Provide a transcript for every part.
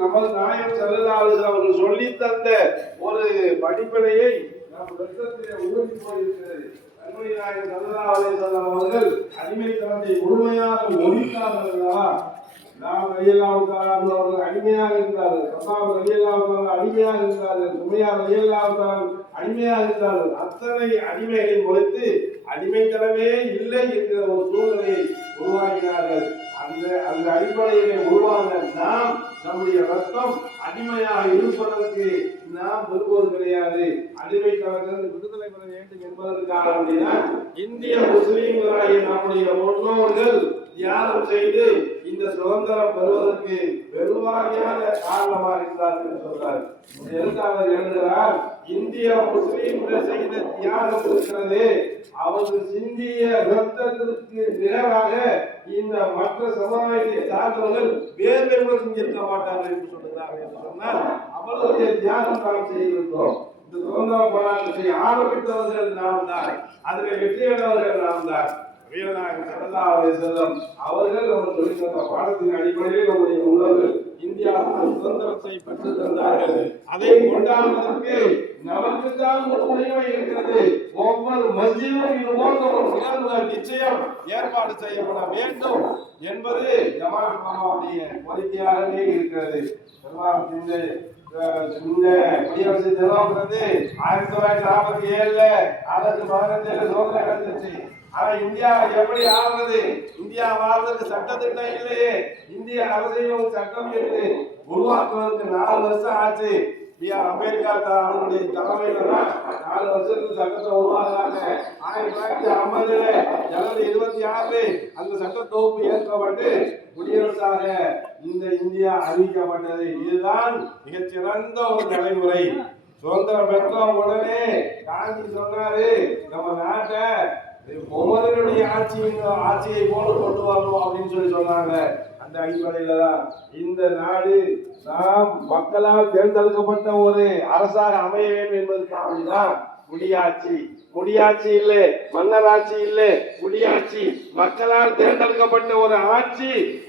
நமது நாயகம் ஸல்லல்லாஹு அலைஹி வஸல்லம் அவர்கள் சொல்லி தந்த ஒரு படிப்பினையை நாம் ரத்தத்திலே ஊறி போயிருக்கிறது. அன்னை நாயகம் ஸல்லல்லாஹு அலைஹி வஸல்லம் அவர்கள் அடிமைத்தனத்தை முழுமையாக ஒழித்தார்களா? நாம் ரலியல்லாஹு தஆலா அவர்கள் அடிமையாக இருந்தார்கள், கஃபாப் ரலியல்லாஹு தஆலா அடிமையாக இருந்தார்கள், சுமையா ரலியல்லாஹு தஆலா அடிமையாக இருந்தார்கள். அத்தனை அடிமைகளை ஒழித்து அடிமைத்தனமே இல்லை என்கிற ஒரு சூழ்நிலையை உருவாக்கினார்கள். அந்த அடிப்படையிலே உருவான நாம் நம்முடைய ரத்தம் அடிமையாக இருப்பதற்கு நாம் விரும்புவது கிடையாது. அடிமைத்தனத்திலிருந்து விடுதலை பெற வேண்டும் என்பதற்காக வேண்டிதான் இந்திய முஸ்லிம்களாகிய நம்முடைய முன்னோர்கள் தியானம் செய்து இந்த சுதந்திரம் பெறுவதற்கு பெருவாரியான காரணமாக இருந்தார்கள் என்று சொல்றார். எழுத்தாளர் எழுதுகிறார், இந்திய முஸ்லிம்கள் செய்த தியாகம் இருக்கிறது, அவர்கள் சிந்திய ரத்தத்திற்கு நிகராக இந்த மற்ற சமுதாயத்தை சார்ந்தவர்கள் வேறு செஞ்சிருக்க மாட்டார்கள் என்று சொல்லுகிறார்கள். என்று சொன்னால் அவர்களுடைய தியாகம் நாம் செய்திருக்கிறோம். இந்த சுதந்திர போராட்டத்தை ஆரம்பித்தவர்கள் நாம் தான், அதில் வெற்றியடைந்தவர்கள் நாம் தான். வீரநாயகம் ஸல்லல்லாஹு அலைஹி வஸல்லம் அவர்கள் அவர் சொல்லித் தந்த பாடத்தின் அடிப்படையில் நம்முடைய முன்னோர்கள் இந்தியாவுக்கு சுதந்திரத்தை பெற்றுத் தந்தார்கள். அதை கொண்டாடுவதற்கு நமக்கு தான் ஒரு உரிமை இருக்கிறது. ஒவ்வொரு மஸ்ஜிதிலும் இது போன்ற ஒரு நிகழ்வுகள் நிச்சயம் ஏற்பாடு செய்யப்பட வேண்டும் என்பது ஜமாத் உலமாவுடைய கோரிக்கையாகவே இருக்கிறது. இந்த குடியரசு தினம்ங்கிறது 1947 அதற்கு 17 சுதந்திரம் கிடைச்சிருச்சு. ஆனா இந்தியா எப்படி ஆகிறது? இந்தியா வாழ்வதற்கு சட்டத்திட்டம் இல்லையே. இந்திய அரசியல் சட்டம் என்று உருவாக்குவதற்கு 4 வருஷம் ஆச்சு. அம்பேத்கர் அவருடைய தலைமையில தான் 4 வருஷத்துக்கு சட்டத்தை உருவாக்குறாங்க. 1950 ஜனவரி 26 அந்த சட்ட தொகுப்பு ஏற்கப்பட்டு குடியரசாக இந்த இந்தியா அறிவிக்கப்பட்டது. இதுதான் மிகச்சிறந்த ஒரு நடைமுறை. சுதந்திரம் பெற்ற உடனே காந்தி சொன்னாரு, நம்ம நாட்டை முகமதுடைய ஆட்சியை போல கொண்டு வரணும் அப்படின்னு சொல்லி சொன்னாங்க. அந்த அடிப்படையில தான் இந்த நாடு நாம் மக்களால் தேர்ந்தெடுக்கப்பட்ட ஒரு அரசாக அமைய வேண்டும் என்பதற்காக குடியாட்சி. குடியாட்சி இல்லை, மன்னராட்சி இல்லை, குடியாட்சி. மக்களால் தேர்ந்தெடுக்கப்பட்ட ஒரு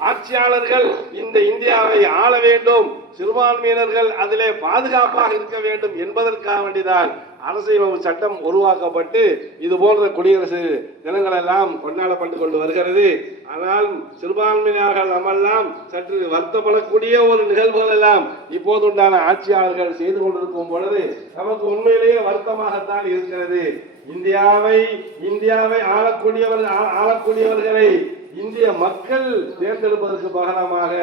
ஆட்சியாளர்கள் இந்த இந்தியாவை ஆள வேண்டும், சிறுபான்மையினர்கள் அதிலே பாதுகாப்பாக இருக்க வேண்டும் என்பதற்காக வேண்டிதான் அரசியல் சட்டம் உருவாக்கப்பட்டு இது போன்ற குடியரசு தினங்கள் எல்லாம் கொண்டாடப்பட்டு கொண்டு வருகிறது. ஆனால் சிறுபான்மையினர்கள் நம்மெல்லாம் சற்று வருத்தப்படக்கூடிய ஒரு நிகழ்வுகள் எல்லாம் இப்போது உண்டான ஆட்சியாளர்கள் செய்து கொண்டிருக்கும் பொழுது நமக்கு உண்மையிலேயே வருத்தமாகத்தான் இருக்கிறது. இந்தியாவை ஆளக்கூடியவர்களை இந்திய மக்கள் தேர்ந்தெடுப்பதற்கு பகரமாக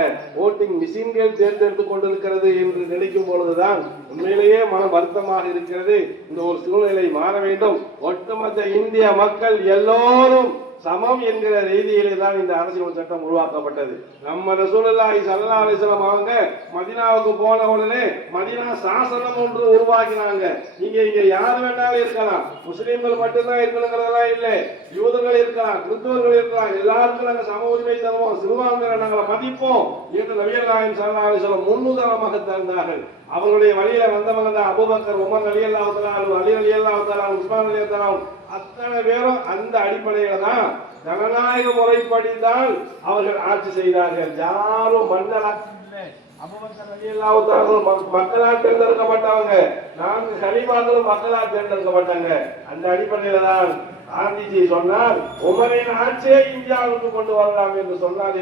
ஓட்டிங் மிஷின்கள் தேர்ந்தெடுத்துக் கொண்டிருக்கிறது என்று நினைக்கும் பொழுதுதான் உண்மையிலேயே மனம் வருத்தமாக இருக்கிறது. இந்த ஒரு சூழ்நிலை மாற வேண்டும். ஒட்டுமொத்த இந்திய மக்கள் எல்லோரும் சமம் என்கிற ரீதியிலே தான் இந்த அரசியல் சட்டம் உருவாக்கப்பட்டது. நம்ம ரசூலுல்லாஹி ஸல்லல்லாஹு அலைஹி வஸல்லம் அவங்க மதீனாவுக்கு போன உடனே மதீனா சாசனம் ஒன்று உருவாக்கினாங்க. இங்க யார் வேணாலும் இருக்கலாம், முஸ்லிம்கள் மட்டும்தான் இருக்கணுங்கிறதெல்லாம் இல்லை, யூதர்கள் இருக்கலாம், கிறிஸ்தவர்கள் இருக்கலாம், எல்லாருக்கும் நாங்கள் சம உரிமை தருவோம், சிறுபான்மையினரை நாங்கள் மதிப்போம் என்று நபிகள் நாயகம் ஸல்லல்லாஹு அலைஹி வஸல்லம் முன்னுதாரணமாக தந்தார்கள். அவர்களுடைய வழியில வந்தவங்க தான் அபூபக்கர், உமர் ரலியல்லாஹு தஆலா அன்ஹு, அலி ரலியல்லாஹு தஆலா அன்ஹு, உஸ்மான் ரலியல்லாஹு தஆலா அன்ஹு, அத்தனை பேரும் அந்த அடிப்படையில தான் ஜனநாயக முறைப்படிதான் அவர்கள் ஆட்சி செய்தார்கள். யாரும் மன்னராட்சி இல்லை. அபூபக்கர் ரலியல்லாஹு தஆலா அன்ஹு மக்களால் தேர்ந்தெடுக்கப்பட்டவங்க, 4 கலீஃபாக்களும் மக்களால் தேர்ந்தெடுக்கப்பட்டாங்க. அந்த அடிப்படையில தான் காந்திஜி சொன்னார், உமரின் ஆட்சியை இந்தியாவுக்கு கொண்டு வரலாம் என்று சொன்னார்.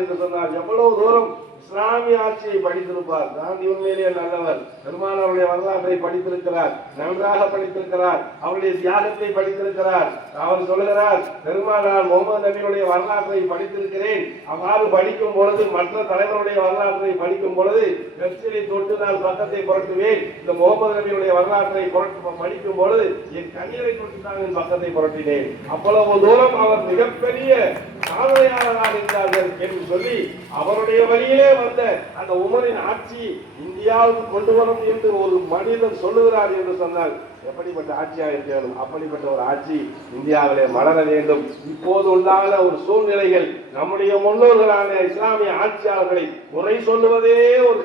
எவ்வளவு தூரம் இஸ்லாமிய ஆட்சியை படித்திருப்பார். காந்தி உண்மையிலேயே நல்லவர். பெருமானாருடைய வரலாற்றை படித்திருக்கிறார், நன்றாக படித்திருக்கிறார், அவருடைய தியாகத்தை படித்திருக்கிறார். அவர் சொல்லுகிறார், பெருமானார் முகமது நபியுடைய வரலாற்றை படித்திருக்கிறேன். அவ்வாறு படிக்கும் பொழுது மற்ற தலைவருடைய வரலாற்றை படிக்கும் பொழுது வெற்றிலை தொட்டு நான் பக்கத்தை புரட்டுவேன். இந்த முகமது நபியுடைய வரலாற்றை படிக்கும் பொழுது என் கண்ணீரை தொட்டு தான் என் பக்கத்தை புரட்டினேன். அவ்வளவு தூரம் அவர் மிகப்பெரிய சாதனையாளராக இருந்தார்கள் என்று சொல்லி அவருடைய வழியிலே வந்த அந்த உமரின் ஆட்சி இந்தியாவுக்கு கொண்டு வரும் என்று ஒரு மனிதன் சொல்லுகிறார் என்று சொன்னால் எப்படிப்பட்ட ஆட்சியாக இருக்கிறது? அப்படிப்பட்ட ஒரு ஆட்சி இந்தியாவிலே மலர வேண்டும். இப்போது உண்டான ஒரு சூழ்நிலைகள் நம்முடைய முன்னோர்களான இஸ்லாமிய ஆட்சியாளர்களை குறை சொல்லுவதே ஒரு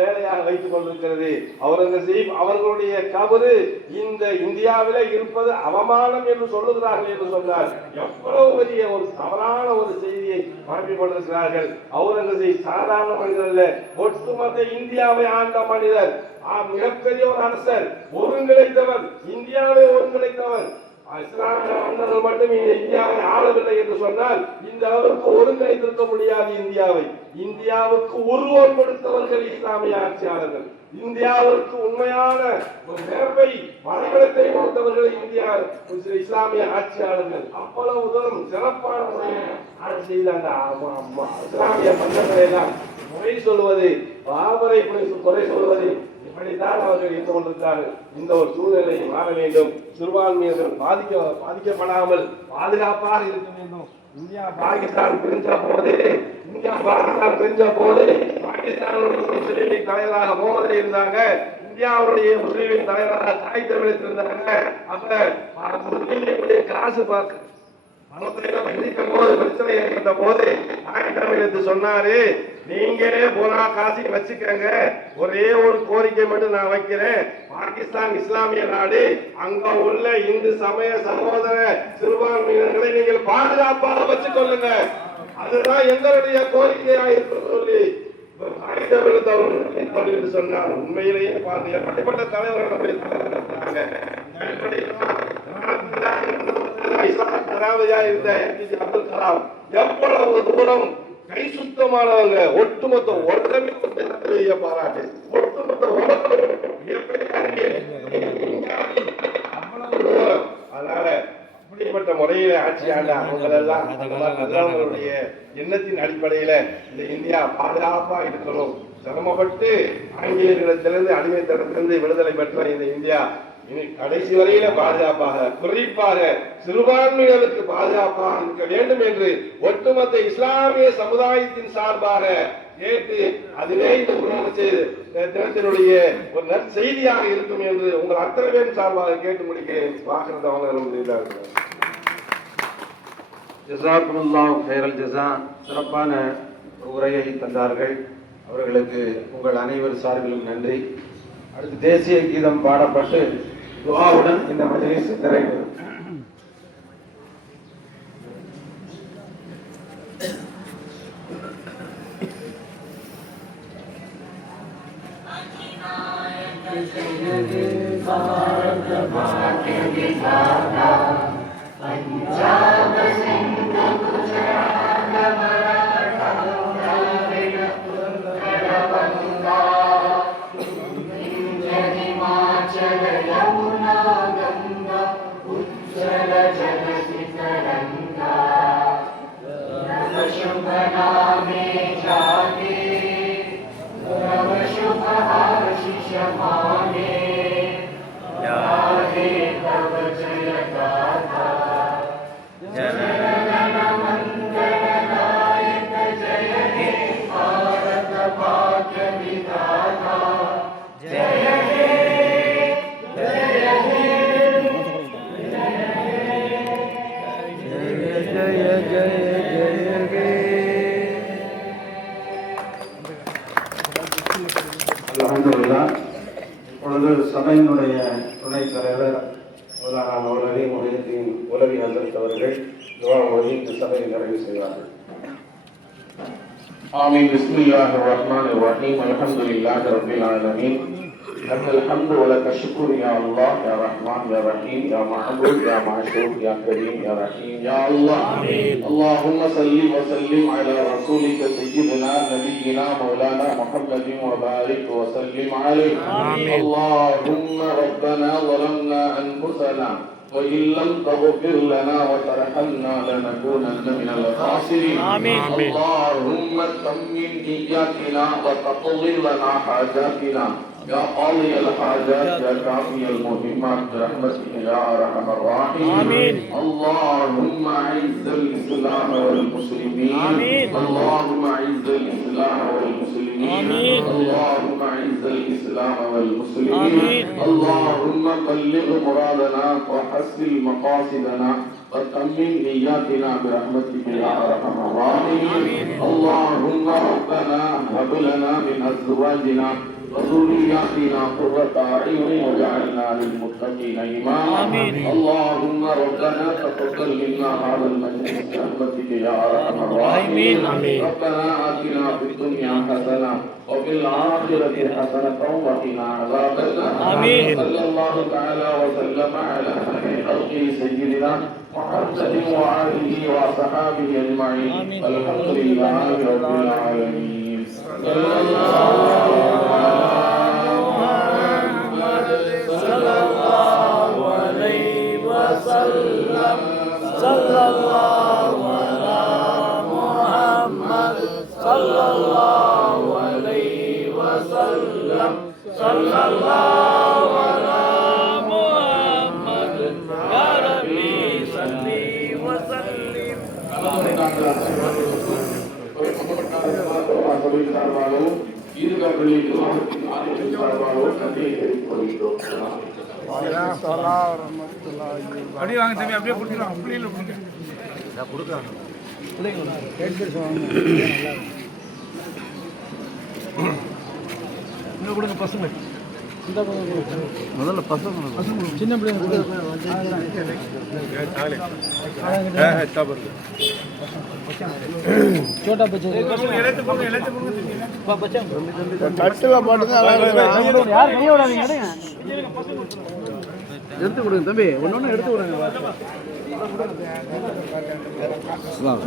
வேலையாக வைத்துக் கொண்டிருக்கிறது. அவுரங்கசீப் அவர்களுடைய கபரு இந்த இந்தியாவிலே இருப்பது அவமானம் என்று சொல்லுகிறார்கள் என்று சொன்னார். எவ்வளவு பெரிய ஒரு தவறான ஒரு செய்தியை பரப்பிக் கொண்டிருக்கிறார்கள். அவுரங்கசீப் சாதாரண மனிதர் அல்ல, ஒட்டுமொத்த இந்தியாவை ஆண்ட மனிதர், மிகப்பெரிய ஒரு அரசர், ஒருங்கிணைத்தவர், இந்தியாவை ஒருங்கிணைத்தவர். இஸ்லாமிய மன்னர்கள் மட்டும் இந்தியாவை ஆளவில்லை என்று சொன்னால் இந்த அளவுக்கு ஒருங்கிணைத்திருக்க முடியாது இந்தியாவை. இந்தியாவுக்கு உருவம் கொடுத்தவர்கள் இஸ்லாமிய ஆட்சியாளர்கள். இந்தியாவிற்கு உண்மையான ஒரு நேர்வை வரைபடத்தை கொடுத்தவர்கள் இஸ்லாமிய ஆட்சியாளர்கள். அவ்வளவு தூரம் சிறப்பான ஆட்சி செய்த அந்த இஸ்லாமிய மன்னர்களை எல்லாம் முறை சொல்வது, பாபரை குறை சொல்வது, இப்படித்தான் அவர்கள் இருந்து கொண்டிருக்கிறார்கள். இந்த ஒரு சூழ்நிலை மாற வேண்டும். சிறுபான்மையினர்கள் பாதிக்கப்படாமல் பாதுகாப்பாக இருக்க வேண்டும். இந்தியா பாகிஸ்தான் பிரிஞ்ச போது பாகிஸ்தானுடைய தலைவராக முகமது இருந்தாங்க, இந்தியாவுடைய முஸ்லீமின் தலைவராக தாய் தமிழத்தில் இருந்தாங்க. அப்ப முஸ்லீமுடைய காசு பார்க்க பிரச்சனை ஏற்பட்ட போது தாய் தமிழத்து சொன்னாரு, நீங்களே போனா காசி வச்சுக்கங்க, ஒரே ஒரு கோரிக்கை மட்டும் நான் வைக்கிறேன், பாகிஸ்தான் இஸ்லாமிய நாடு, அங்க உள்ள இந்து சமய சகோதர சிறுபான்மையினர்களை நீங்கள் பாதுகாப்பாக வச்சுக்கொள்ளுங்க, அதுதான் எங்களுடைய கோரிக்கையா என்று சொல்லி சொன்னார். உண்மையிலேயே எப்படிப்பட்ட தலைவர்கள் அப்துல் கலாம் எவ்வளவு தூரம் கை சுத்தமானவங்க, ஒட்டுமொத்த உலகமே பாராட்டு, ஒட்டுமொத்த அதனால அப்படிப்பட்ட முறையில ஆட்சி ஆண்ட அவங்களெல்லாம் அவங்களுடைய எண்ணத்தின் அடிப்படையில இந்த இந்தியா பாதுகாப்பா இருக்கணும். சிரமப்பட்டு ஆங்கிலேயர்களிடத்திலிருந்து அடிமைத்தனத்திலிருந்து விடுதலை பெற்ற இந்த இந்தியா இனி கடைசி வரையில பாதுகாப்பாக, குறிப்பாக சிறுபான்மையினருக்கு பாதுகாப்பாக இருக்க வேண்டும் என்று ஒட்டுமொத்த இஸ்லாமிய சமுதாயத்தின் சார்பாக கேட்டு அதுவே இந்த தினத்தினுடைய ஒரு நற்செய்தியாக இருக்கும் என்று உங்கள் அத்தனை பேரும் சார்பாக கேட்டு முடிக்கிறேன். வாக்குறது அவங்க ஜஸாக்குமுல்லாஹ் கைரல் ஜஸா. சிறப்பான உரையை தந்தார்கள். அவர்களுக்கு உங்கள் அனைவர் சார்பிலும் நன்றி. அடுத்து தேசிய கீதம் பாடப்பட்டு துஆவுடன் இந்த மஜ்லிஸ் நிறைவேறும். இப்பொழுது சபையினுடைய துணைத் தலைவர் உலவி ஹசரத் அவர்கள் துஆ ஓதி இந்த சபையை நிறைவு செய்வார்கள். ஆமீன். பிஸ்மில்லாஹிர் ரஹ்மானிர் ரஹீம். அல்ஹம்துலில்லாஹி ரப்பில் ஆலமீன். لك الحمد ولك الشكر يا الله يا رحمن يا رحيم يا معبود يا معشوق يا كريم يا رحيم يا الله. اللهم صل وسلم على رسولك سيدنا نبينا مولانا محمد وبارك وسلم عليه. اللهم ربنا ظلمنا أنفسنا وإن لم تغفر لنا وترحمنا لنكونن من الخاسرين. اللهم تمم نياتنا وتقضي لنا حاجاتنا يا قاضي الحاجات يا كافي المهمات برحمتك يا ارحم الراحمين. اللهم اعز الاسلام والمسلمين. اللهم اعز الاسلام والمسلمين. اللهم اعز الاسلام والمسلمين. اللهم بلغ مرادنا وحسن مقاصدنا وتمم نياتنا برحمتك يا ارحم الراحمين. اللهم ربنا هب لنا من ازواجنا وذرياتنا قرة أعين واجعلنا للمتقين إماما. اللهم ربنا تقبل منا هذا المجلس برحمتك يا أرحم الراحمين. ربنا آتنا في الدنيا حسنة وفي الآخرة حسنة وقنا عذاب النار. صلى الله تعالى وسلم على خلقه سيدنا محمد وآله وصحابه أجمعين. الحمد لله رب العالمين. صلى الله அப்படியே வாங்க தம்பி, அப்படியே கொடுத்துருவாங்க. அப்படியே இல்லை கொடுங்க. இன்னும் கொடுங்க பசங்க. முதல்ல பசங்க சின்ன பிள்ளைங்க छोटा बच्चा எடுத்து கொடுங்க தம்பி, ஒன்னொன்னு எடுத்து கொடுங்க. வாங்க